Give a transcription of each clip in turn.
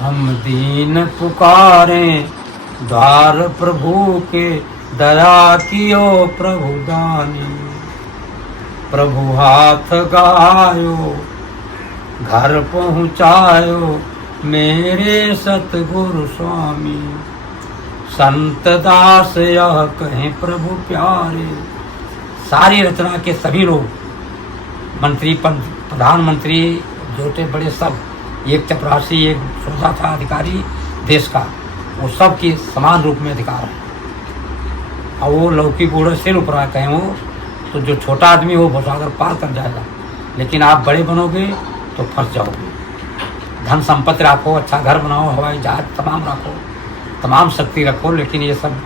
हम दीन पुकारें द्वार प्रभु के, दया कियो प्रभु दानी। प्रभु हाथ गायो घर पहुँचायो, मेरे सतगुरु स्वामी। संत दास यह कहें प्रभु प्यारे। सारी रचना के सभी लोग, मंत्री, प्रधानमंत्री, छोटे बड़े सब, एक चपरासी, एक छोटा था अधिकारी देश का, वो सब की समान रूप में अधिकार है। और वो लौकिक बूढ़े सिर ऊपर कहें वो, तो जो छोटा आदमी हो वो सागर पार कर जाएगा, लेकिन आप बड़े बनोगे तो फंस जाओगे। धन संपत्ति रखो, अच्छा घर बनाओ, हवाई जहाज तमाम रखो, तमाम शक्ति रखो, लेकिन ये सब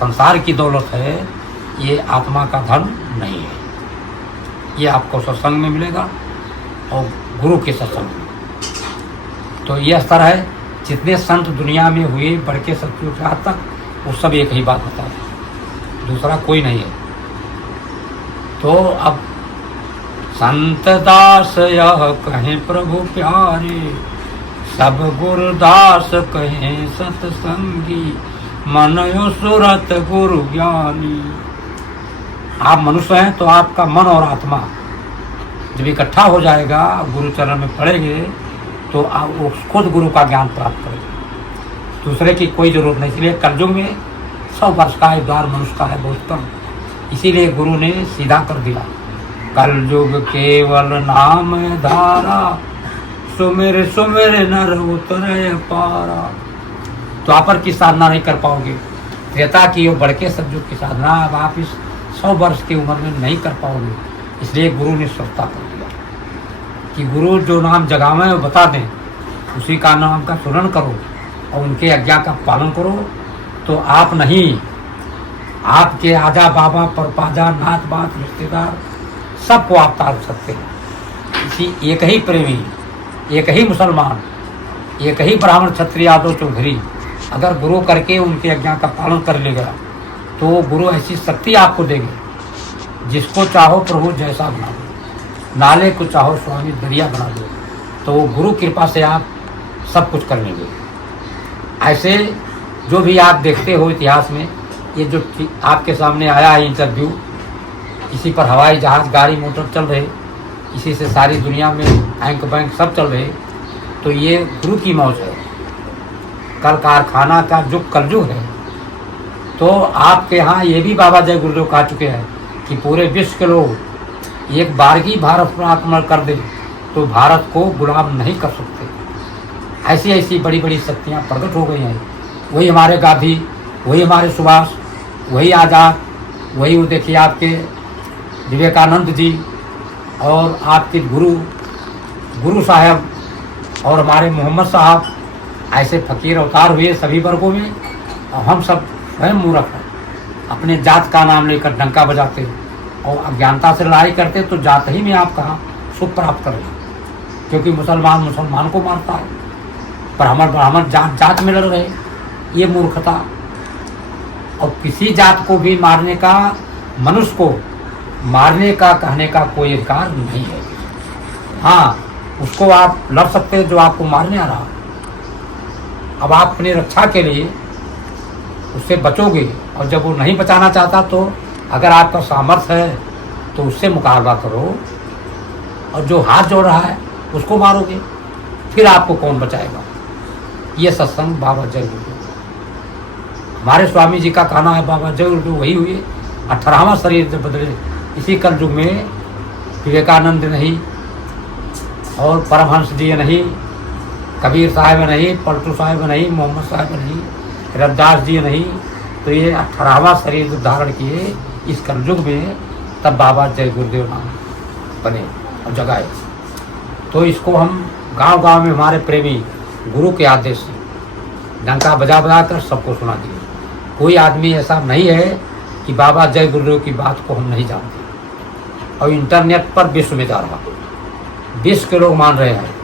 संसार की दौलत है, ये आत्मा का धन नहीं है। ये आपको सत्संग में मिलेगा और गुरु के सत्संग में। तो ये स्तर है। जितने संत दुनिया में हुए बढ़ के सत्युग से आज तक, वो सब एक ही बात बताते हैं, दूसरा कोई नहीं है। तो अब संत दास यह कहें प्रभु प्यारे, सब गुरुदास कहें सतसंगी, मन यो सुरत गुरु ज्ञानी। आप मनुष्य हैं तो आपका मन और आत्मा जब इकट्ठा हो जाएगा, गुरु चरण में पड़ेंगे, तो आप वो खुद गुरु का ज्ञान प्राप्त करेंगे, दूसरे की कोई जरूरत नहीं। इसलिए कलयुग में 100 वर्ष का द्वार मनुष्य का है बहुत कम, इसीलिए गुरु ने सीधा कर दिया, कलयुग केवल नाम धारा, सुमेर सुमेर नर उतरे पारा। तो आप की साधना नहीं कर पाओगे, त्रेता की और बढ़ के सतयुग की साधना अब आप इस 100 वर्ष की उम्र में नहीं कर पाओगे। इसलिए गुरु ने सस्ता कर दिया कि गुरु जो नाम जगावे वो बता दें, उसी का नाम का स्मरण करो और उनके आज्ञा का पालन करो, तो आप नहीं, आपके आजा बाबा परपाजा नाथ बात रिश्तेदार सबको आप तार सकते हैं। इसी एक ही प्रेमी, एक ही मुसलमान, एक ही ब्राह्मण क्षत्रिय यादव चौधरी अगर गुरु करके उनके आज्ञा का पालन कर लेगा, तो गुरु ऐसी शक्ति आपको देंगे, जिसको चाहो प्रभु जैसा बना दो, नाले को चाहो स्वामी दरिया बना दो, तो वो गुरु कृपा से आप सब कुछ कर लेंगे। ऐसे जो भी आप देखते हो इतिहास में, ये जो आपके सामने आया है इंटरव्यू, इसी पर हवाई जहाज गाड़ी मोटर चल रहे, इसी से सारी दुनिया में बैंक बैंक सब चल रहे, तो ये गुरु की मौज है। कल कारखाना का जो कलयुग है, तो आपके यहाँ ये भी बाबा जय गुरुदेव कह चुके हैं कि पूरे विश्व के लोग एक बारगी भारत पर आक्रमण कर दे तो भारत को गुलाम नहीं कर सकते। ऐसी ऐसी बड़ी बड़ी शक्तियाँ प्रकट हो गई हैं। वही हमारे गांधी, वही हमारे सुभाष, वही आज़ाद, वही वो देखिए आपके विवेकानंद जी और आपके गुरु साहब और हमारे मोहम्मद साहब, ऐसे फकीर अवतार हुए सभी वर्गों में। और हम सब स्वयं मूर्ख हैं, अपने जात का नाम लेकर डंका बजाते और अज्ञानता से लड़ाई करते, तो जात ही में आप कहाँ सुख प्राप्त कर रहे, क्योंकि मुसलमान मुसलमान को मारता है, पर हमारे ब्राह्मण जात में लड़ रहे, ये मूर्खता। और किसी जात को भी मारने का, मनुष्य को मारने का कहने का कोई अधिकार नहीं है। हाँ, उसको आप लड़ सकते हैं जो आपको मारने आ रहा। अब आप अपनी रक्षा के लिए उससे बचोगे, और जब वो नहीं बचाना चाहता, तो अगर आपका सामर्थ्य है तो उससे मुकाबला करो, और जो हाथ जोड़ रहा है उसको मारोगे, फिर आपको कौन बचाएगा। ये सत्संग बाबा जय गुरुदेव, हमारे स्वामी जी का कहना है, बाबा जय गुरुदेव वही हुए 18वां शरीर जब बदले। इसी कलयुग में विवेकानंद नहीं, और परमहंस जी नहीं, कबीर साहब नहीं, पलटू साहब नहीं, मोहम्मद साहब नहीं, रविदास जी नहीं, तो ये 18वां शरीर जो धारण किए इस कलयुग में, तब बाबा जय गुरुदेव नाम बने और जगाए। तो इसको हम गांव गांव में हमारे प्रेमी गुरु के आदेश से डंका बजा बजा कर सबको सुना दिए। कोई आदमी ऐसा नहीं है कि बाबा जय गुरुदेव की बात को हम नहीं जानते। और इंटरनेट पर विश्व में जा रहा, विश्व के लोग मान रहे हैं,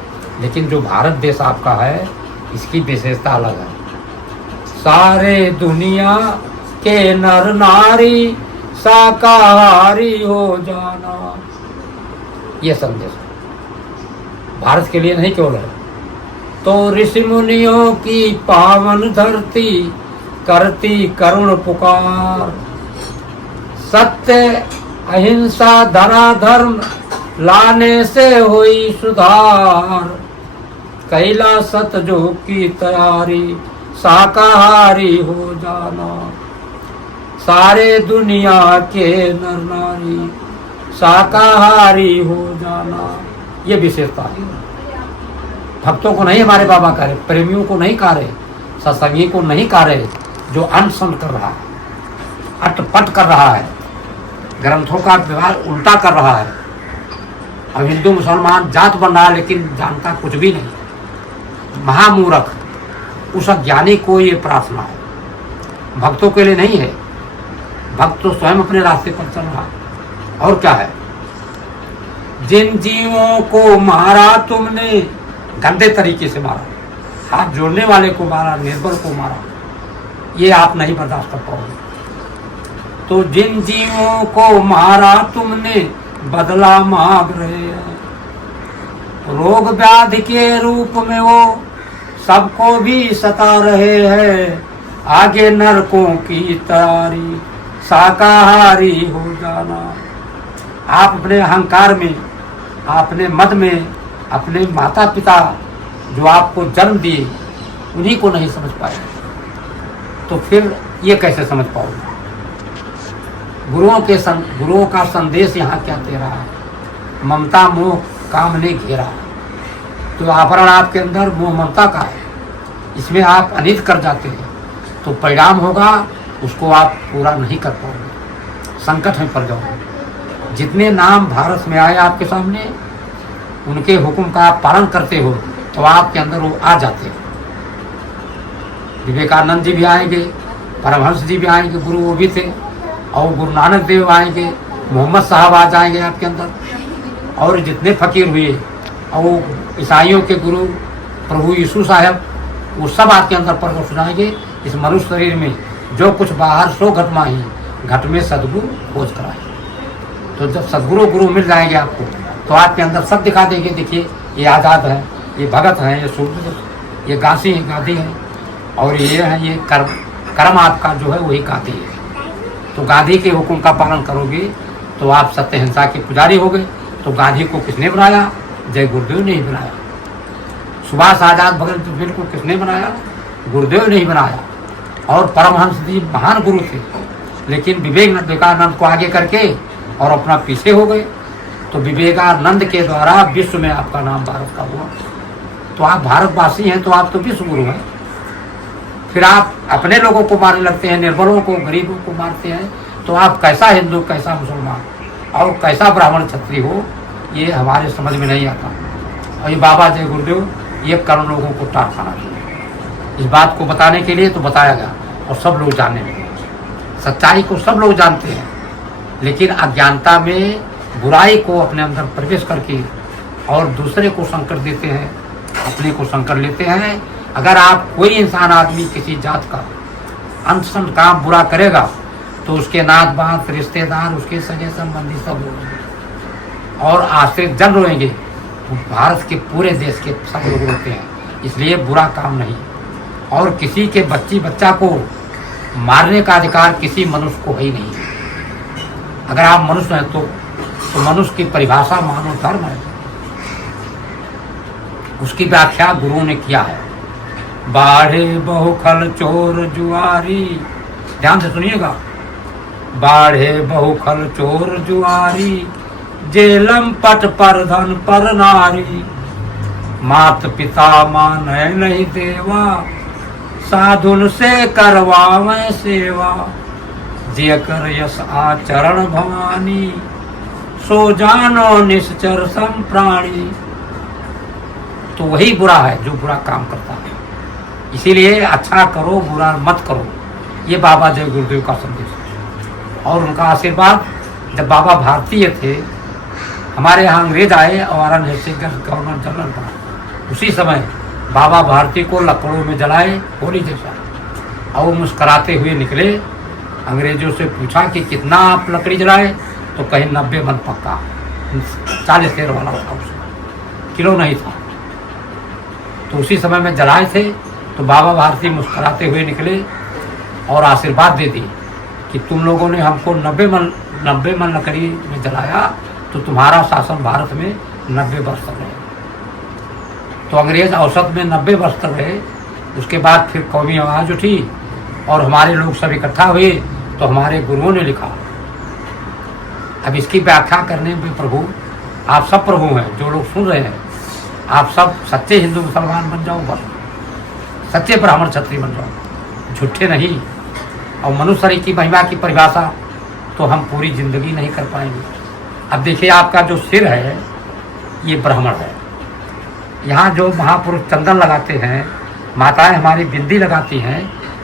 लेकिन जो भारत देश आपका है, इसकी विशेषता अलग है। सारे दुनिया के नर नारी शाकाहारी हो जाना, ये संदेश है। भारत के लिए नहीं केवल है, तो ऋषि मुनियों की पावन धरती करती करुण पुकार। सत्य अहिंसा धरा धर्म लाने से हुई सुधार। कैला सतजो की तैयारी शाकाहारी हो जाना। सारे दुनिया के नर नारी शाकाहारी हो जाना। ये विशेषता है। भक्तों को नहीं हमारे बाबा कह रहे, प्रेमियों को नहीं कह रहे, सत्संगी को नहीं कह रहे, जो अनशन कर रहा है, अटपट कर रहा है, ग्रंथों का व्यवहार उल्टा कर रहा है। अब हिंदू मुसलमान जात बन रहा है लेकिन जानता कुछ भी नहीं। महामूर्ख उस अज्ञानी को ये प्रार्थना है, भक्तों के लिए नहीं है। भक्त तो स्वयं अपने रास्ते पर चल रहा है। और क्या है? जिन जीवों को मारा तुमने, गंदे तरीके से मारा, हाथ जोड़ने वाले को मारा, निर्बल को मारा, ये आप नहीं बर्दाश्त कर पाओगे। तो जिन जीवों को मारा तुमने बदला मांग रहे हैं। रोग व्याधि के रूप में वो सबको भी सता रहे हैं। आगे नरकों की तैयारी शाकाहारी हो जाना। आप अपने अहंकार में, अपने मद में, अपने माता पिता जो आपको जन्म दिए उन्हीं को नहीं समझ पाए, तो फिर ये कैसे समझ पाओगे? गुरुओं का संदेश यहाँ क्या दे रहा है? ममता मोह काम ने घेरा। तो आवरण आपके अंदर मोह ममता का है, इसमें आप अनित कर जाते हैं, तो परिणाम होगा उसको आप पूरा नहीं कर पाओगे, संकट में पड़ जाओगे। जितने नाम भारत में आए आपके सामने, उनके हुक्म का आप पालन करते हो तो आपके अंदर वो आ जाते हैं। विवेकानंद जी भी आएंगे, परमहंस जी भी आएंगे, गुरु वो भी थे, और गुरु नानक देव आएंगे, मोहम्मद साहब आ जाएंगे आपके अंदर, और जितने फकीर हुए, और वो ईसाइयों के गुरु प्रभु यीशु साहब, वो सब आपके अंदर प्रकट हो जाएंगे। इस मनुष्य शरीर में जो कुछ बाहर सो घट माही, घट में सदगुरु खोज कराए। तो जब सदगुरु गुरु मिल जाएंगे आपको, तो आपके अंदर सब दिखा देंगे। देखिए ये आज़ाद है, ये भगत हैं, ये सूर्य, ये गांधी है, गांधी है, और ये है, ये कर्म आपका जो है वही गांधी है। तो गांधी के हुक्म का पालन करोगे तो आप सत्य हिंसा के पुजारी हो गए। तो गांधी को किसने बनाया? जय गुरुदेव ने ही बनाया। सुभाष आजाद भगत बिल को किसने बनाया? गुरुदेव ने ही बनाया। और परमहंस जी महान गुरु थे, लेकिन विवेकानंद को आगे करके और अपना पीछे हो गए। तो विवेकानंद के द्वारा विश्व में आपका नाम भारत का हुआ। तो आप भारतवासी हैं, तो आप तो विश्व गुरु हैं। फिर आप अपने लोगों को मारने लगते हैं, निर्बलों को, गरीबों को मारते हैं, तो आप कैसा हिंदू, कैसा मुसलमान और कैसा ब्राह्मण क्षत्रिय हो, ये हमारे समझ में नहीं आता। और ये बाबा जय गुरुदेव ये करोड़ लोगों को टाट खाना चाहिए। इस बात को बताने के लिए तो बताया गया, और सब लोग जानने लगे। सच्चाई को सब लोग जानते हैं, लेकिन अज्ञानता में बुराई को अपने अंदर प्रवेश करके और दूसरे को संकट देते हैं, अपने को संकट लेते हैं। अगर आप कोई इंसान आदमी किसी जात का अनशन काम बुरा करेगा, तो उसके नात बात, रिश्तेदार, उसके सगे संबंधी सब रोएंगे, और आश्रित जन रोएंगे। तो भारत के पूरे देश के सब लोग रोते हैं। इसलिए बुरा काम नहीं। और किसी के बच्चा को मारने का अधिकार किसी मनुष्य को है ही नहीं। अगर आप मनुष्य हैं तो मनुष्य की परिभाषा मानव धर्म है। उसकी व्याख्या गुरुओं ने किया है। बाढ़े बहुखल चोर जुआरी, ध्यान से सुनिएगा। बाढ़े बहुखल चोर जुआरी, जेलम पट पर धन पर नारी। मात पिता माने नहीं देवा, साधुन से करवावे सेवा। जे कर यश आचरण भवानी, सो जानो निश्चर सम प्राणी। तो वही बुरा है जो बुरा काम करता है। इसीलिए अच्छा करो, बुरा मत करो। ये बाबा जय गुरुदेव का संदेश है। और उनका आशीर्वाद, जब बाबा भारतीय थे, हमारे यहाँ अंग्रेज आए और आनंद से गवर्नर जनरल बना, उसी समय बाबा भारती को लकड़ों में जलाए होली जैसा, और वो मुस्कराते हुए निकले। अंग्रेजों से पूछा कि कितना आप लकड़ी जलाए, तो कहीं 90 मन पक्का, 40 शेर वाला होता उसमें, किलो नहीं था। तो उसी समय में जलाए थे। तो बाबा भारती मुस्कुराते हुए निकले और आशीर्वाद दे दिए कि तुम लोगों ने हमको 90 मन लकड़ी में जलाया, तो तुम्हारा शासन भारत में 90 वर्ष तक रहे। तो अंग्रेज औसत में 90 वर्ष तक रहे। उसके बाद फिर कौमी आवाज़ उठी और हमारे लोग सब इकट्ठा हुए। तो हमारे गुरुओं ने लिखा। अब इसकी व्याख्या करने में प्रभु, आप सब प्रभु हैं, जो लोग सुन रहे हैं, आप सब सच्चे हिंदू मुसलमान बन जाओ, बस सच्चे ब्राह्मण क्षत्रिय बन जाओ, झूठे नहीं। और मनुष्य शरीर की महिमा की परिभाषा तो हम पूरी जिंदगी नहीं कर पाएंगे। अब देखिए, आपका जो सिर है ये ब्राह्मण है। यहाँ जो महापुरुष चंदन लगाते हैं, माताएं हमारी बिंदी लगाती हैं,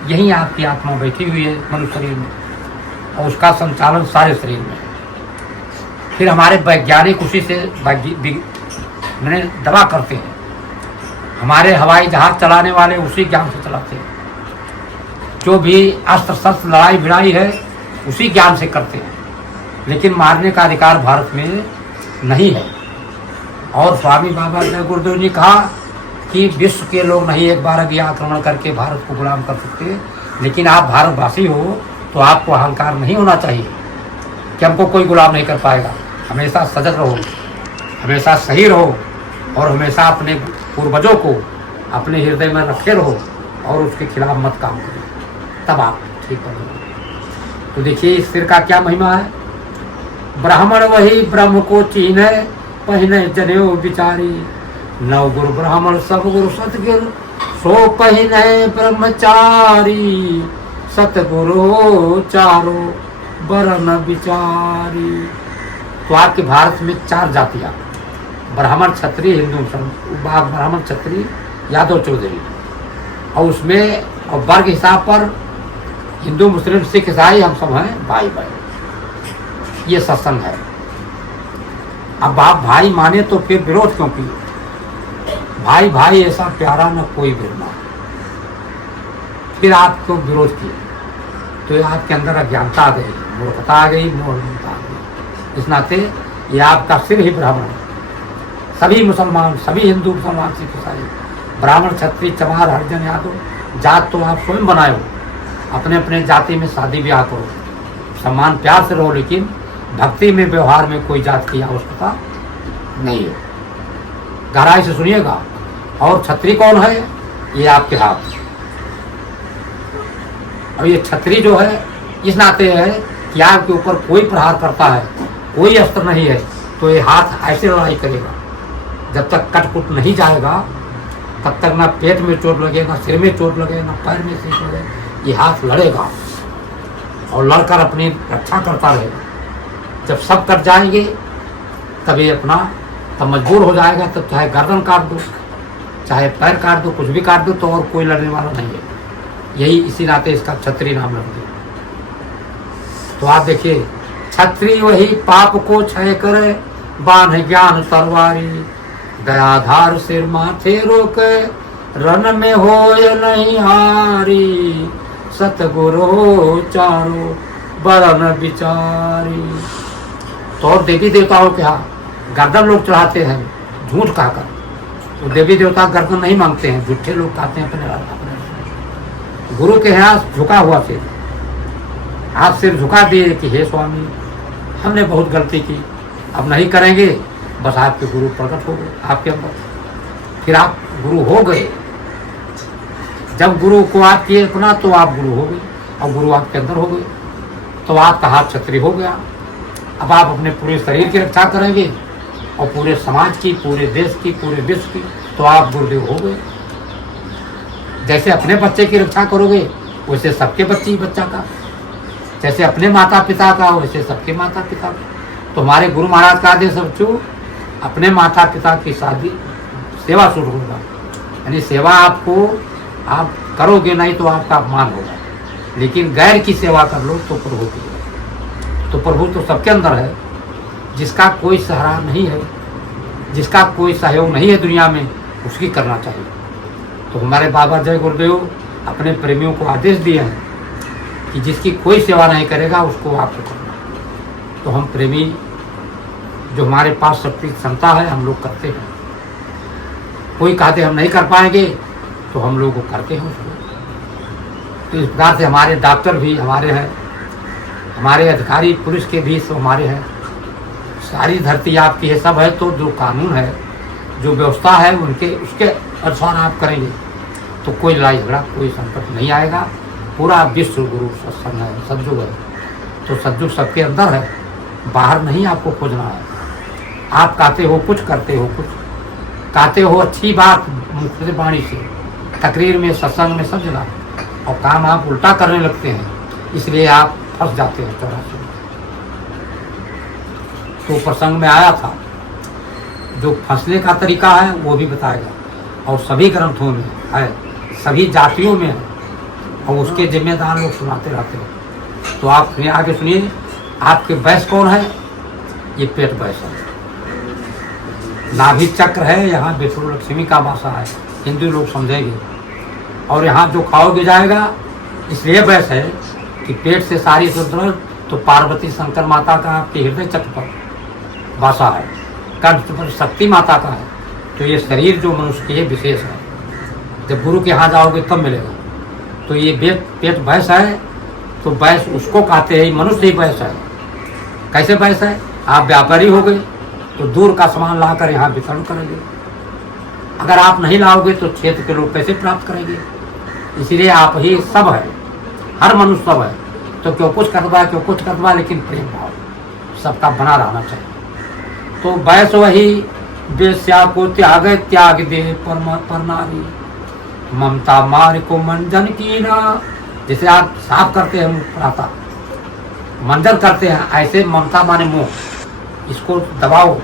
यही आपकी आत्मा बैठी हुई है मनुष्य शरीर में, और उसका संचालन सारे शरीर में। फिर हमारे वैज्ञानिक उसी से मैंने दवा करते हैं। हमारे हवाई जहाज चलाने वाले उसी ज्ञान से चलाते हैं। जो भी अस्त्र शस्त्र लड़ाई भिड़ाई है उसी ज्ञान से करते हैं। लेकिन मारने का अधिकार भारत में नहीं है। और स्वामी बाबा जय गुरुदेव ने कहा कि विश्व के लोग नहीं एक बार अभी आक्रमण करके भारत को गुलाम कर सकते, लेकिन आप भारतवासी हो तो आपको अहंकार नहीं होना चाहिए कि हमको कोई गुलाम नहीं कर पाएगा। हमेशा सजग रहो, हमेशा सही रहो, और हमेशा अपने पूर्वजों को अपने हृदय में रखे रहो और उसके खिलाफ मत काम करो, तब आप ठीक बनेंगे। तो देखिए इस सिर का क्या महिमा है। ब्राह्मण वही ब्रह्म को चीन्हे, पहिने जनेऊ बिचारी। नव गुरु ब्राह्मण सब गुरु सतगुरु, सो पहिने ब्रह्मचारी। सतगुरु चारो बरन बिचारी। तो आपके भारत में 4 जातियाँ, ब्राह्मण क्षत्रिय हिंदू मुसलमान, ब्राह्मण क्षत्रिय यादव चौधरी, और उसमें और वर्ग हिसाब पर हिंदू मुस्लिम सिख ईसाई हम सब हैं भाई भाई। ये सत्संग है। अब आप भाई माने तो फिर विरोध क्यों किए? भाई भाई ऐसा प्यारा न कोई बिरना, फिर आप क्यों विरोध किए? तो आपके अंदर अज्ञानता आ गई, मूर्खता आ गई, मोहता आ गई। इस नाते ये आपका सिर ही ब्राह्मण है। सभी मुसलमान, सभी हिंदू मुसलमान सिख ईसाई, ब्राह्मण क्षत्रिय चमार हरिजन यादव, जात तो आप स्वयं बनाए हो। अपने अपने जाति में शादी ब्याह करो, सम्मान प्यार से रहो, लेकिन भक्ति में व्यवहार में कोई जात की आवश्यकता नहीं है। गहराई से सुनिएगा। और क्षत्रिय कौन है? ये आपके हाथ। और ये क्षत्रिय जो है इस नाते है कि आपके ऊपर कोई प्रहार करता है, कोई अस्त्र नहीं है, तो ये हाथ ऐसे लड़ाई करेगा। जब तक कटपुट नहीं जाएगा तब तक ना पेट में चोट लगेगा, सिर में चोट लगेगा, ना पैर में चोट लगेगा। ये हाथ लड़ेगा और लड़कर अपनी रक्षा करता रहेगा। जब सब कट जाएंगे तब ये अपना तब मजबूर हो जाएगा। तब चाहे गर्दन काट दो, चाहे पैर काट दो, कुछ भी काट दो, तो और कोई लड़ने वाला नहीं है। यही इसी नाते इसका क्षत्रिय नाम रख दिया। तो आप देखिए, क्षत्रिय वही पाप को क्षय करे, बांध ज्ञान तरवारी। दयाधार सिर माथे रोके, रन में होय नहीं हारी। सतगुरु चारो बरन बिचारी। तो और देवी देवताओं के यहाँ गर्दन लोग चढ़ाते हैं झूठ कहकर। तो देवी देवता गर्दन नहीं मांगते हैं, झूठे लोग कहते हैं अपने। गुरु के यहाँ झुका हुआ सिर, आप सिर झुका दिए कि हे स्वामी हमने बहुत गलती की, अब नहीं करेंगे। बस आपके गुरु प्रकट हो गए आपके अंदर, फिर आप गुरु हो गए। जब गुरु को आप किए अपना तो आप गुरु हो गए, और गुरु आपके अंदर हो गए, तो आपका हाथ क्षत्रिय हो गया। अब आप अपने पूरे शरीर की रक्षा करेंगे और पूरे समाज की, पूरे देश की, पूरे विश्व की, तो आप गुरुदेव हो गए। जैसे अपने बच्चे की रक्षा करोगे वैसे सबके बच्चा का, जैसे अपने माता पिता का वैसे सबके माता पिता का। तो हमारे गुरु महाराज का आदेश बच्चों, अपने माता पिता की शादी सेवा शुरू होगा। यानी सेवा आपको आप करोगे नहीं तो आपका अपमान होगा, लेकिन गैर की सेवा कर लो तो प्रभु की। तो प्रभु तो सबके अंदर है। जिसका कोई सहारा नहीं है, जिसका कोई सहयोग नहीं है दुनिया में, उसकी करना चाहिए। तो हमारे बाबा जय गुरुदेव अपने प्रेमियों को आदेश दिए हैं कि जिसकी कोई सेवा नहीं करेगा उसको आपको करना। तो हम प्रेमी जो हमारे पास शक्ति क्षमता है हम लोग करते हैं। कोई कहते हम नहीं कर पाएंगे तो हम लोग करते हैं उसको। तो इस प्रकार से हमारे डॉक्टर भी हमारे हैं, हमारे अधिकारी पुलिस के भी सब हमारे हैं, सारी धरती आपकी है, सब है। तो जो कानून है, जो व्यवस्था है, उनके उसके अनुसार आप करेंगे तो कोई लड़ाई झगड़ा, कोई संकट नहीं आएगा। पूरा विश्व गुरु सत्संग है, सतयुग है। तो सतयुग सबके अंदर है, बाहर नहीं आपको खोजना है। आप कहते हो कुछ, करते हो कुछ, कहते हो अच्छी बात मुख से वाणी से, तकरीर में, सत्संग में, सब जगह, और काम आप उल्टा करने लगते हैं, इसलिए आप फंस जाते हैं 84 में। तो प्रसंग में आया था, जो फंसने का तरीका है वो भी बताएगा, और सभी ग्रंथों में है, सभी जातियों में है, और उसके जिम्मेदार लोग सुनाते रहते हैं। तो आप आगे सुनिए, आपके वैस कौन है? ये पेट वैस है, नाभि चक्र है, यहाँ विष्णु लक्ष्मी का वासा है, हिंदू लोग समझेंगे। और यहाँ जो खाओगे जाएगा, इसलिए वैस है कि पेट से सारी सुंदर, तो पार्वती शंकर माता का आपके हृदय चक्र पर वासा है, कंठ पर शक्ति माता का है। तो ये शरीर जो मनुष्य की है विशेष है, जब गुरु के यहाँ जाओगे तब मिलेगा। तो ये पेट वैस है, तो वैस उसको कहते हैं, मनुष्य ही वैस है। कैसे वैस है? आप व्यापारी हो गए तो दूर का सामान लाकर यहाँ वितरण करेंगे, अगर आप नहीं लाओगे तो क्षेत्र के लोग कैसे प्राप्त करेंगे? इसीलिए आप ही सब है, हर मनुष्य सब है। तो क्यों कुछ करवा, क्यों कुछ करवा, लेकिन प्रेम भाव सबका बना रहना चाहिए। तो वैस वही वेश्या को त्याग दे पर नारी, ममता मार को मंजन की ना। जैसे आप साफ करते हैं मुँह प्राता, मंजन करते हैं, ऐसे ममता माने मुँह, इसको दबाओ।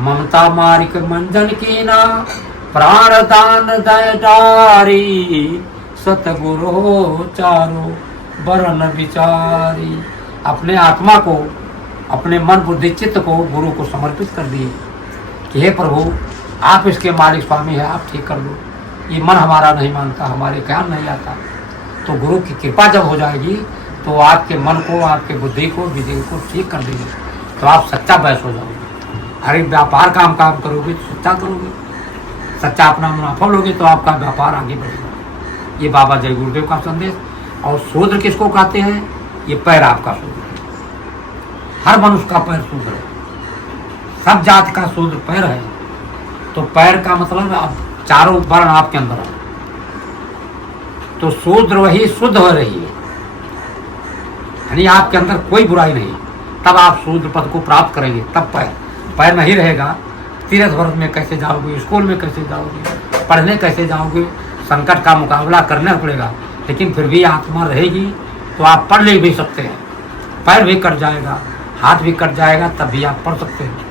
ममता मार के मंजन की ना, प्राण दान दय डारी, सतगुरु चारो बरन विचारी। अपने आत्मा को, अपने मन बुद्धि चित्त को गुरु को समर्पित कर दिए कि हे प्रभु, आप इसके मालिक स्वामी है, आप ठीक कर लो। ये मन हमारा नहीं मानता, हमारे ज्ञान नहीं आता। तो गुरु की कृपा जब हो जाएगी तो आपके मन को, आपके बुद्धि को, विधि को ठीक कर देंगे, तो आप सच्चा वैस हो जाओगे। अरे व्यापार काम करोगे तो सच्चा करोगे, सच्चा अपना मुनाफा लोगे तो आपका व्यापार आगे बढ़ेगा। ये बाबा जय गुरुदेव का संदेश। और शूद्र किसको कहते हैं? ये पैर आपका शूद्र, हर मनुष्य का पैर शूद्र है, सब जाति का शूद्र पैर है। तो पैर का मतलब अब चारों वर्ण आपके अंदर है, तो शूद्र वही शुद्ध हो रही है, यानी आपके अंदर कोई बुराई नहीं, तब आप शूद्र पद को प्राप्त करेंगे। तब पैर नहीं रहेगा, तीर्थ वर्ग में कैसे जाओगे, स्कूल में कैसे जाओगे, पढ़ने कैसे जाओगे, संकट का मुकाबला करना पड़ेगा। लेकिन फिर भी आत्मा रहेगी तो आप पढ़ ले भी सकते हैं, पैर भी कट जाएगा, हाथ भी कट जाएगा, तब भी आप पढ़ सकते हैं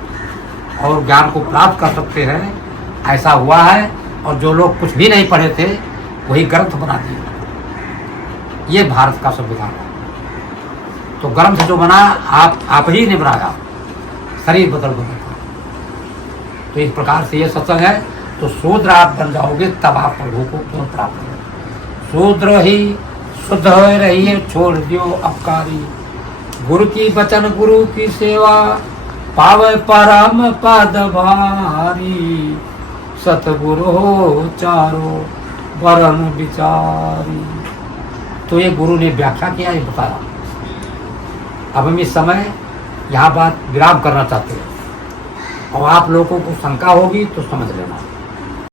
और ज्ञान को प्राप्त कर सकते हैं। ऐसा हुआ है। और जो लोग कुछ भी नहीं पढ़े थे वही ग्रंथ बना दिए। ये भारत का संविधान है। तो ग्रंथ जो बना आप ही ने बनाया, शरीर बदल बदल। तो इस प्रकार से ये सत्संग है। तो शूद्र आप बन जाओगे तब आप प्रभु को क्यों प्राप्त करोगे। शूद्र ही शुद्ध हो रही, छोड़ दियो अपकारी, गुरु की वचन गुरु की सेवा, पावे परम पद भारी, सतगुरु हो चारो वरण विचारी। तो ये गुरु ने व्याख्या किया, ये बताया। अब हम इस समय यहाँ बात विराम करना चाहते हैं, और आप लोगों को शंका होगी तो समझ लेना।